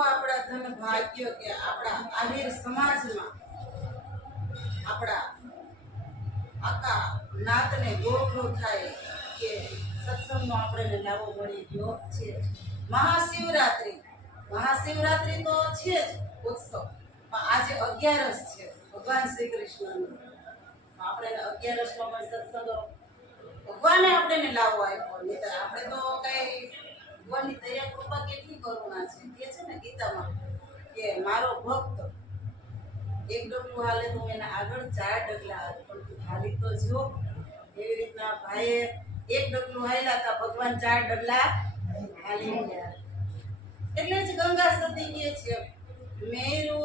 આપણા ધન ભાગ્ય કે આપણા આહિર સમાજમાં આપણા આકા નાતને ગોખો થાય કે સત્સંગનો આપણે લાવો મળી ગયો છે. મહાશિવરાત્રિ. મહાશિવરાત્રિ તો છે જ ઉત્સવ. પણ આજે અગિયારસ છે. ભગવાન શ્રી કૃષ્ણનો આપણે અગિયારસમાં પણ સત્સંગ. ભગવાને આપણને લાવો આપ્યો. નહીં આપણે તો કઈ ભગવાનની દયા, કૃપા કેટલી કરુણા છે. કે છે ને ગીતામાં કે મારો ભક્ત એક ડગલું હાલે તો એના આગળ ચાર ડગલા હાલ. પણ તું હાલી તો જો. એવી રીતના ભાઈએ એક ડગલું હાલ્યા હતા ભગવાન ચાર ડગલા હાલી ગયા. એટલે જ ગંગા સતી કહે છે, મેરુ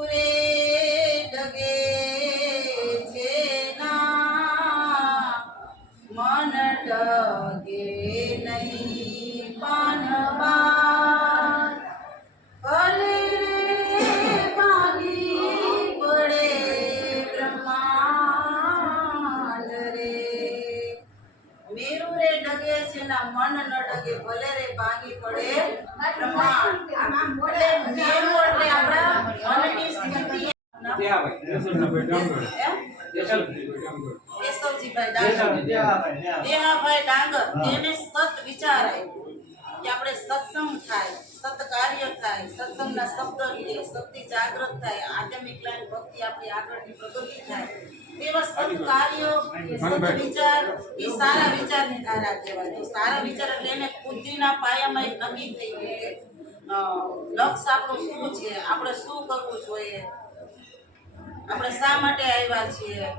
રે ડગે છે ના મન ન ડગે ભલે રે ભાગી પડે. બ્રહ્માંડ એટલે મેરુ એટલે આપણા મનની સ્થિતિ. ત્યાં ભાઈ જસલભાઈ ડાંગર એમ? જસલભાઈ ડાંગર કેશવજીભાઈ ડાંગર. દેહાભાઈ ડાંગર. એને સત વિચાર આવ્યો કે આપણે સત્સંગ થાય સત કાર્ય થાય સત્સંગના શબ્દ લઈએ શક્તિ જાગૃત થાય આધ્યાત્મિક લાઈન ભક્તિ આપણી આગળની પ્રગતિ થાય. એવા વસ્તુ કાર્ય વિચાર એ સારા વિચારની ધારા કહેવાય. તો સારા વિચાર એટલે એને બુદ્ધિના પાયામાં એક નક્કી થઈ ગયું કે લક્ષ્ય આપણું શું છે? આપણે શું કરવું જોઈએ? આપણે શા માટે આવ્યા છીએ?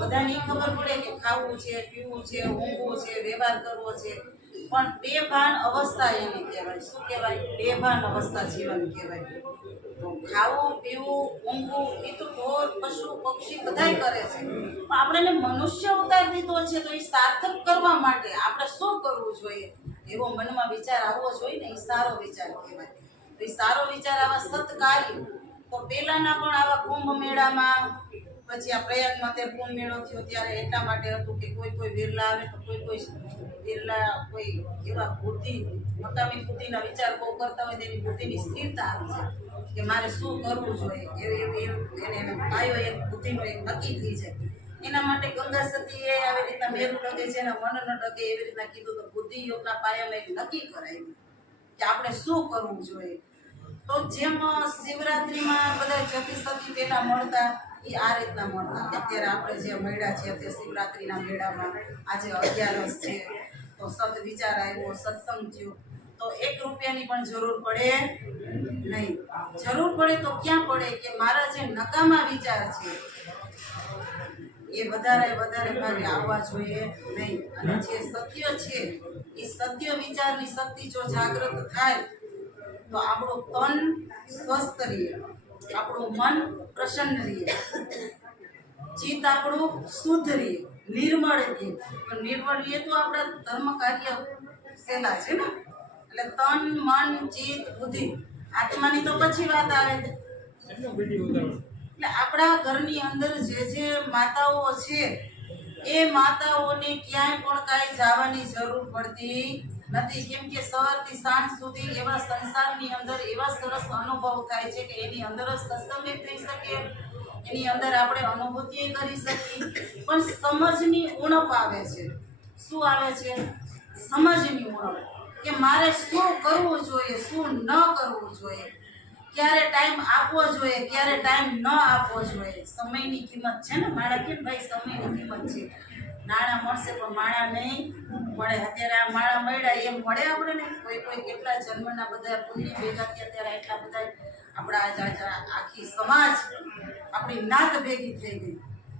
બધાની ખબર પડે કે ખાવું છે પીવું છે ઊંઘવું છે વ્યવહાર કરવો છે. પણ બેભાન અવસ્થા એને કહેવાય. શું કહેવાય? બેભાન અવસ્થા જીવન કહેવાય. તો ખાવું, પીવું, ઊંઘવું એ તો ઢોર, પશુ, પક્ષી બધાય કરે છે. પણ આપણે મનુષ્ય ઉતાર દીધો છે તો એ સાર્થક કરવા માટે આપણે શું કરવું જોઈએ? એવો મનમાં વિચાર આવવો જોઈએ ને, એ સારો વિચાર કહેવાય. તો એ સારો વિચાર આવા સત્કાર્ય તો પેલાના પણ આવા કુંભ મેળામાં પછી આ પ્રયાગમાં તે કુંભ મેળો થયો ત્યારે એટલા માટે હતું કે કોઈ કોઈ વિરલા આવે તો કોઈ કોઈ વિરલા કોઈ એવા બુદ્ધિ, મકામી બુદ્ધિના વિચાર બહુ કરતા હોય તેની બુદ્ધિની સ્થિરતા આવી જાય કે મારે શું કરવું જોઈએ? એવી એવી એને પાયો એક બુદ્ધિનો એક નક્કી થઈ જાય. એના માટે ગંગા સતીએ આવી રીતના મેરુ ડગે છે એના મન ન ડગે એવી રીતના કીધું તો બુદ્ધિ યોગના પાયામાં એક નક્કી કરાયું કે આપણે શું કરવું જોઈએ? તો જેમ શિવરાત્રીમાં બધા જતી સતી પેલા મળતા એ આ રીતના મળતા અત્યારે આપણે જે મેળા છે તે શિવરાત્રિના મેળામાં આજે અગિયારસ છે. તો સત વિચાર આવ્યો, સત્સંગ થયો. તો એક રૂપિયાની પણ જરૂર પડે નહીં. જરૂર પડે તો ક્યાં પડે કે મારા જે નકામા વિચાર છે, એ વધારે વધારે ભાગે આવવા જોઈએ નહીં. અને જે સત્ય છે, એ સત્ય વિચારની શક્તિ જો જાગૃત થાય, તો આપણું તન સ્વસ્થ રહે. આપણું મન પ્રસન્ન રહે. ચિત્ત આપણું શુદ્ધ રહે, નિર્મળ રહે. પણ નિર્મળ રહે તો આપણા ધર્મ કાર્ય સહેલા છે ને? એટલે તન, મન, ચિત્ત, બુદ્ધિ, આત્માની તો પછી વાત આવે. એટલે આપણા ઘરની અંદર જે જે માતાઓ છે, એ માતાઓને ક્યાંય પણ કાંઈ જવાની જરૂર પડતી નથી. કેમ કે સવારથી સાંજ સુધી એવા સંસારની અંદર એવા સરસ અનુભવ થાય છે કે એની અંદર જ સત્સંગ થઈ શકે. એની અંદર આપણે અનુભૂતિ કરી શકીએ. પણ સમજની ઉણપ આવે છે. શું આવે છે? સમજની ઉણપ. કે મારે શું કરવું જોઈએ, શું ન કરવું જોઈએ? ક્યારે ટાઈમ આપવો જોઈએ, ક્યારે ટાઈમ ન આપવો જોઈએ? સમયની કિંમત છે ને, મારા ભાઈ, સમયની કિંમત છે? નાણાં મળશે પણ માણા નહીં. મળે અત્યારે આ માણા મળ્યા, એમ મળે આપણે ને? કોઈ કોઈ કેટલા જન્મના બધા પુણ્ય ભેગા થયા ત્યારે એટલા બધા આપણા આખી સમાજ આપણી નાત ભેગી થઈ ગઈ.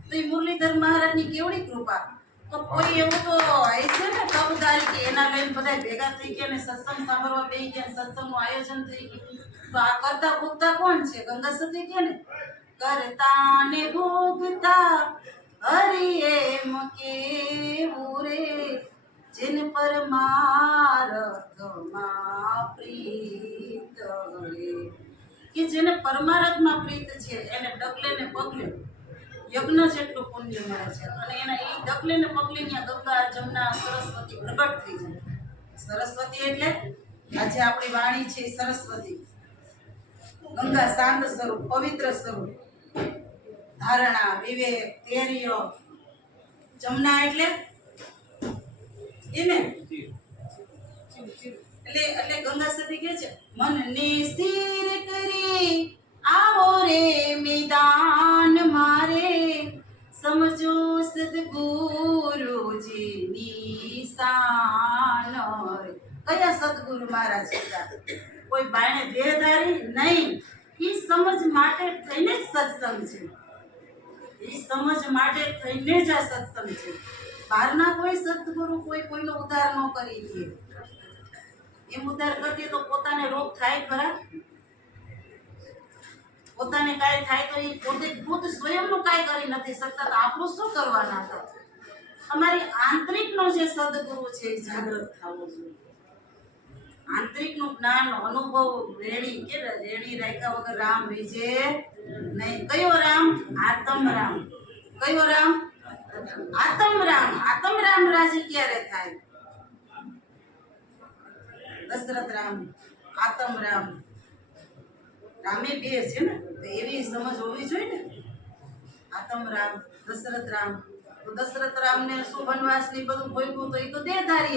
તો એ મુરલીધર મહારાજની કેવડી કૃપા? તો કોઈ એવું તો હોય છે ને તબદારી કે એના લઈને બધા ભેગા થઈ ગયા ને સત્સંગ સાંભળવા બે ગયા સત્સંગનું આયોજન થઈ ગયું. તો આ કરતા ભોગતા કોણ છે? ગંગા સતી કે ને? કરતા ને ભોગતા કેવું રે जिन પરમારથમાં પ્રીત રે કે જેને પરમારથમાં પ્રીત છે એને ડગલે ને પગલે યજ્ઞ જેટલું પુણ્ય મળે છે. અને એના એ ડગલે ને પગલે ત્યાં ગંગા જમના સરસ્વતી પ્રગટ થઈ જાય. સરસ્વતી એટલે આજે આપણી વાણી છે સરસ્વતી. ગંગા શાંત સ્વરૂપ, પવિત્ર સ્વરૂપ. ધારણા, વિવેક, ધૈર્ય જમના એટલે? એને એટલે એટલે ગંગા સતી કે છે, મનને સ્થિર કરી આવો રે મેદાન મારે. સમજો સદગુરુજીની શાન કયા સદગુરુ મહારાજ હતા? કોઈ બાયણે દેહધારી નહીં. એ સમજ માટે થઈને જ સત્સંગ છે. એ સમજ માટે થઈને જ આ સત્સંગ છે. બહારના કોઈ સદગુરુ કોઈ કોઈનો ઉદ્ધાર ન કરી દે. એમ ઉદ્ધાર કરીએ તો પોતાને રોગ થાય ખરા? પોતાને કાંઈ થાય તો એ પોતે ખુદ સ્વયંનું કાંઈ કરી નથી શકતા તો આપણું શું કરવાના હતા? અમારી આંતરિકનો જે સદગુરુ છે એ જાગૃત થવો જોઈએ. આંતરિકનું જ્ઞાન, અનુભવ રેણી કે રેણી રાખ્યા વગર રામ વિજે નહીં. કયો રામ? આતમ રામ કયો રામ? આતમ રામ આતમ રામ રાજી ક્યારે થાય? દશરથ રામ. આતમ રામ રામે બે છે ને? તો એવી સમજ હોવી જોઈએ ને? આતમ રામ દશરથ રામ. તો દશરથ રામને શું વનવાસ ને બધું ભોગવું તો એ તો દેહધારી